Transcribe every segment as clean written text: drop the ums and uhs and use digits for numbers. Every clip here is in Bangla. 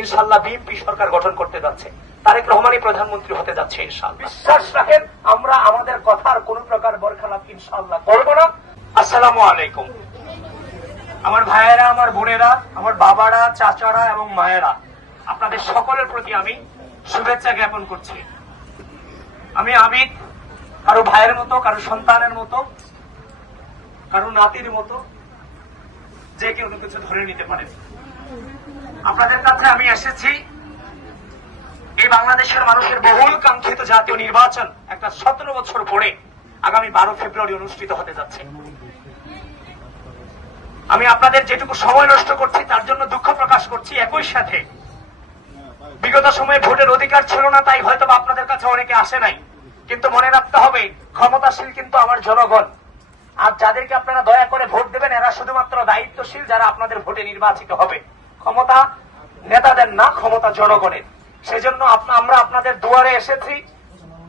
ইনশাআল্লাহ বিএনপি সরকার গঠন করতে যাচ্ছে, তারেক রহমানই প্রধানমন্ত্রী হতে যাচ্ছে ইনশাআল্লাহ। বিশ্বাস রাখেন আমরা আমাদের কথার কোন প্রকার বরখেলাপ ইনশাআল্লাহ করব না। আসসালামু আলাইকুম। আমার ভাইয়েরা, আমার বোনেরা, আমার বাবারা, চাচারা এবং মায়েরা, আপনাদের সকলের প্রতি আমি শুভেচ্ছা জ্ঞাপন করছি। আমি আবিদ, কারো ভাইয়ের মতো, কারো সন্তানের মতো, কারো নাতির মতো, যে কেউ কিছু ধরে নিতে পারে। আপনাদের কাছে আমি এসেছি এই বাংলাদেশের মানুষের বহুল কাঙ্ক্ষিত জাতীয় নির্বাচন একটা 17 বছর পরে আগামী 12 ফেব্রুয়ারি অনুষ্ঠিত হতে যাচ্ছে। আমি আপনাদের যেটুকু সময় নষ্ট করছি তার জন্য দুঃখ প্রকাশ করছি। একই সাথে বিগত সময়ে ভোটের অধিকার ছিল না, তাই হয়তো আপনাদের কাছে অনেকে আসে নাই, কিন্তু মনে রাখতে হবে ক্ষমতাশীল কিন্তু আমার জনগণ। আর যাদেরকে আপনারা দয়া করে ভোট দেবেন এরা শুধুমাত্র দায়িত্বশীল, যারা আপনাদের ভোটে নির্বাচিত হবে। ক্ষমতা নেতাদের না, ক্ষমতা জনগণের। সেজন্য আমরা আপনাদের দুয়ারে এসেছি।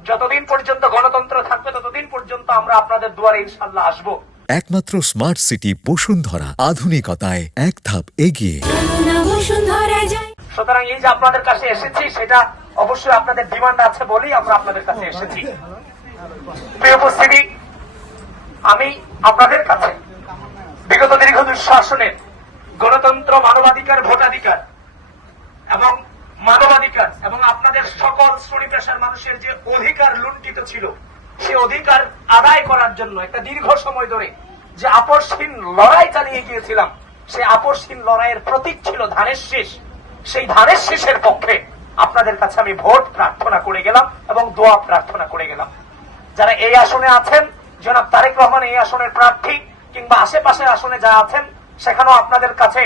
যতদিন পর্যন্ত গণতন্ত্র থাকবে ততদিন পর্যন্ত আমরা আপনাদের দুয়ারে ইনশাআল্লাহ আসবো। একমাত্র স্মার্ট সিটি বসুন্ধরা, আধুনিকতায় এক ধাপ এগিয়ে। সুতরাং এই যে আপনাদের কাছে এসেছি সেটা অবশ্যই আপনাদের ডিমান্ড আছে বলেই আমরা আপনাদের কাছে এসেছি। প্রিয় উপস্থিতি, আমি আপনাদের কাছে বিগত দীর্ঘ দুঃশাসনের গণতন্ত্র, মানবাধিকার, ভোটাধিকার এবং মানবাধিকার এবং আপনাদের সকল শ্রেণী পেশার মানুষের যে অধিকার লুণ্ঠিত ছিল সে অধিকার আদায় করার জন্য একটা দীর্ঘ সময় ধরে যে আপসহীন লড়াই চালিয়ে গিয়েছিলাম, সেই আপসহীন লড়াইয়ের প্রতীক ছিল ধানের শীষ। সেই ধানের শীষের পক্ষে আপনাদের কাছে আমি ভোট প্রার্থনা করে গেলাম এবং দোয়া প্রার্থনা করে গেলাম। যারা এই আসনে আছেন, জনাব তারেক রহমান এই আসনের প্রার্থী, কিংবা আশেপাশের আসনে যা আছেন, সেখানেও আপনাদের কাছে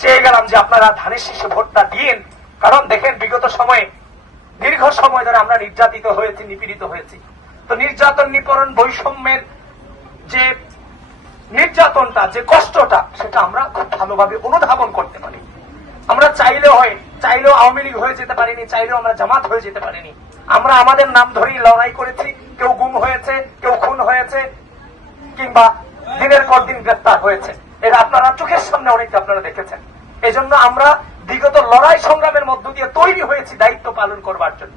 চেয়ে গেলাম যে আপনারা ধানের শীষে ভোটটা দিয়েন। কারণ দেখেন বিগত সময়ে দীর্ঘ সময় ধরে আমরা নির্যাতিত হয়েছি, নিপীড়িত হয়েছি। তো নির্যাতন, নিপীড়ন, বৈষম্যের যে নির্যাতনটা, যে কষ্টটা, সেটা আমরা খুব ভালোভাবে অনুধাবন করতে পারি। আমরা চাইলেও আওয়ামী লীগ হয়ে যেতে পারিনি, চাইলেও আমরা জামাত হয়ে যেতে পারিনি। আমরা আমাদের নাম ধরেই লড়াই করেছি। কেউ গুম হয়েছে, কেউ খুন হয়েছে, কিংবা দিনের পর দিন গ্রেফতার হয়েছে। এটা আপনারা চোখের সামনে অনেকটা আপনারা দেখেছেন। এজন্য আমরা বিগত লড়াই সংগ্রামের মধ্য দিয়ে তৈরি হয়েছি দায়িত্ব পালন করবার জন্য।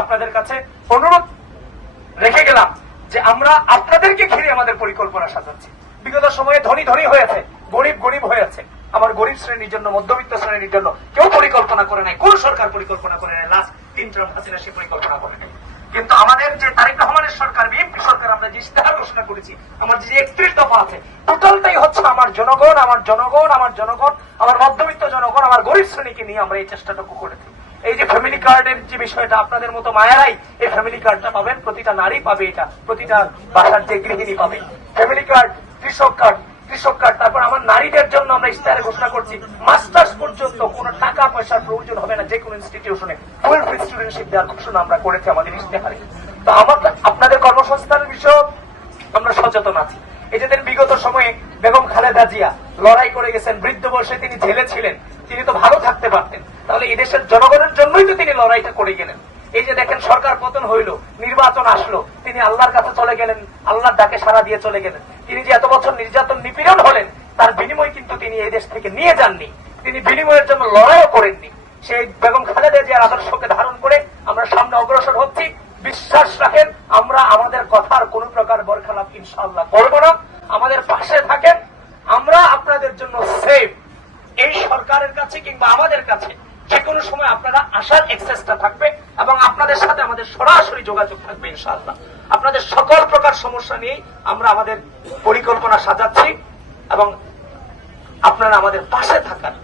আপনাদের কাছে অনুরোধ রেখে গেলাম যে আমরা আপনাদেরকে ঘিরে আমাদের পরিকল্পনা সাজাচ্ছি। বিগত সময়ে ধনী ধনী হয়েছে, গরিব গরিব হয়েছে। আমার গরিব শ্রেণীর জন্য, মধ্যবিত্ত শ্রেণীর জন্য কেউ পরিকল্পনা করে নাই, কোন সরকার পরিকল্পনা করে নাই। লাস্ট 3 টার্ম হাসিনা সে পরিকল্পনা করে নাই। কিন্তু আমাদের যে তারেক রহমানের সরকার, বিএনপি সরকার, আমরা যে ইশতেহার ঘোষণা করেছি, আমার যে 31 দফা আছে, টোটালটাই হচ্ছে আমার জনগণ, আমার জনগণ, আমার জনগণ, আমার মধ্যবিত্ত জনগণ, আমার গরিব শ্রেণীকে নিয়ে আমরা এই চেষ্টাটুকু করেছি। এই যে ফ্যামিলি কার্ডের যে বিষয়টা, আপনাদের মতো মায়েরাই এই ফ্যামিলি কার্ডটা পাবেন, প্রতিটা নারী পাবে, এটা প্রতিটা বাসার যে গৃহিণী পাবে ফ্যামিলি কার্ড, কৃষক কার্ড। তারপর আমার নারীদের জন্য আমরা ইশতেহারে ঘোষণা করছি মাস্টার্স পর্যন্ত কোনো টাকা পয়সার প্রয়োজন হবে না, যে কোনো ইনস্টিটিউশনে ফুল ফ্রি স্টুডেন্টশিপ দেওয়ার ঘোষণা আমরা করেছি আমাদের ইশতেহারে। তো আপনাদের কর্মসংস্থানের বিষয়ে আমরা সচেতন আছি। এই যে বিগত সময়ে বেগম খালেদা জিয়া লড়াই করে গেছেন, বৃদ্ধ বয়সে তিনি জেলে ছিলেন, তিনি তো ভালো থাকতে পারতেন, তাহলে এই দেশের জনগণের জন্যই তো তিনি লড়াইটা করে গেলেন। এই যে দেখেন সরকার পতন হইল, নির্বাচন আসলো, তিনি আল্লাহর কাছে চলে গেলেন, আল্লাহর ডাকে সাড়া দিয়ে চলে গেলেন। তিনি যে এত বছর নির্যাতন, নিপীড়ন হলেন, তার বিনিময় কিন্তু তিনি এই দেশ থেকে নিয়ে যাননি, তিনি বিনিময়ের জন্য লড়াইও করেননি। সেই বেগম খালেদা জিয়ার আদর্শকে ধারণ করে আমরা সামনে অগ্রসর হচ্ছি। বিশ্বাস রাখেন আমরা আমাদের কথার কোন প্রকার বরখেলাপ ইনশাআল্লাহ করব না। আমাদের পাশে থাকেন, আমরা আপনাদের জন্য সেফ। এই সরকারের কাছে কিংবা আমাদের কাছে যে কোনো সময় আপনারা আসার এক্সেসটা থাকবে এবং আপনাদের সাথে আমাদের সরাসরি যোগাযোগ থাকবে ইনশাআল্লাহ। আপনাদের সকল প্রকার সমস্যা নিয়ে আমরা আমাদের পরিকল্পনা সাজাচ্ছি এবং আপনারা আমাদের পাশে থাকার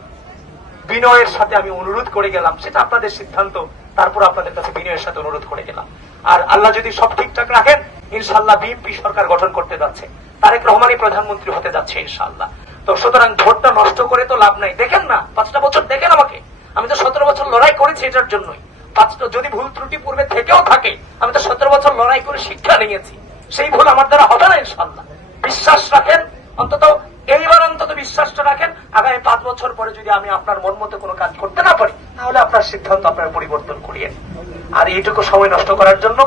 বিনয়ের সাথে আমি অনুরোধ করে গেলাম। সেটা আপনাদের সিদ্ধান্ত, তারপর আপনাদের কাছে বিনয়ের সাথে অনুরোধ করে গেলাম। আর আল্লাহ যদি সব ঠিকঠাক রাখেন ইনশাআল্লাহ বিএনপি সরকার গঠন করতে যাচ্ছে, তারেক রহমানই প্রধানমন্ত্রী হতে যাচ্ছে ইনশাআল্লাহ। তো সুতরাং ভোটটা নষ্ট করে তো লাভ নাই। দেখেন না, 5টা বছর দেখেন আমাকে, আমি তো 17 বছর লড়াই করেছি এটার জন্যই। 5টা যদি ভুল ত্রুটি পূর্বে থেকেও থাকে, আমি তো 17 বছর লড়াই করে শিক্ষা নিয়েছি, সেই ভুল আমার দ্বারা হবে না ইনশাআল্লাহ। বিশ্বাস রাখেন, অন্তত এইবার অন্তত বিশ্বাসটা রাখেন। আগামী 5 বছর পরে যদি আমি আপনার মন মতো কোনো কাজ করতে না পারি, তাহলে আপনার সিদ্ধান্ত আপনার পরিবর্তন করিয়েন। আর এইটুকু সময় নষ্ট করার জন্য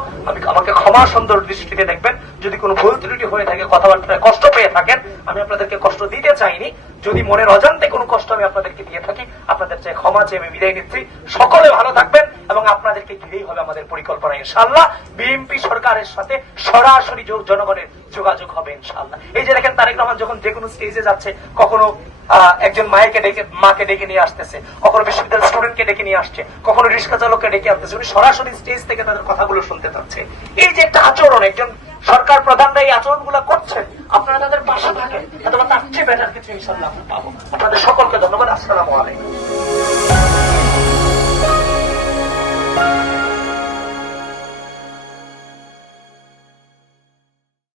আমাকে ক্ষমা সুন্দর দৃষ্টিতে দেখবেন। যদি কোনো ভুল ত্রুটি হয়ে থাকে, কথাবার্তায় কষ্ট পেয়ে থাকেন, আমি আপনাদেরকে কষ্ট দিতে চাইনি। যদি মনের অজান্তে কোনো কষ্ট আমি আপনাদেরকে দিয়ে থাকি, আপনাদের চেয়ে ক্ষমা চেয়ে আমি বিদায় নিচ্ছি। সকলে ভালো থাকবেন এবং আপনাদেরকে ঘিরেই হবে আমাদের পরিকল্পনা ইনশাআল্লাহ। বিএনপি সরকারের সাথে সরাসরি জনগণের যোগাযোগ হবে ইনশাআল্লাহ। এই যে দেখেন তারেক রহমান যখন যে কোনো স্টেজে যাচ্ছে, কখনো একজন মাকে ডেকে নিয়ে আসতেছে, কখনো বিশ্ববিদ্যালয়ের স্টুডেন্টকে ডেকে নিয়ে আসছে, কখনো রিক্সা চালককে ডেকে আসতেছে, উনি সরাসরি স্টেজ থেকে তাদের কথাগুলো শুনতে চাচ্ছে। এই যে একটা আচরণ, একজন সরকার প্রধানরা এই আচরণ গুলা করছেন, আপনারা তাদের পাশে থাকেন, অথবা তার চেয়ে বেটার কিছু ইনশাআল্লাহ আমরা পাবো। আপনাদের সকলকে ধন্যবাদ। আসসালামু আলাইকুম।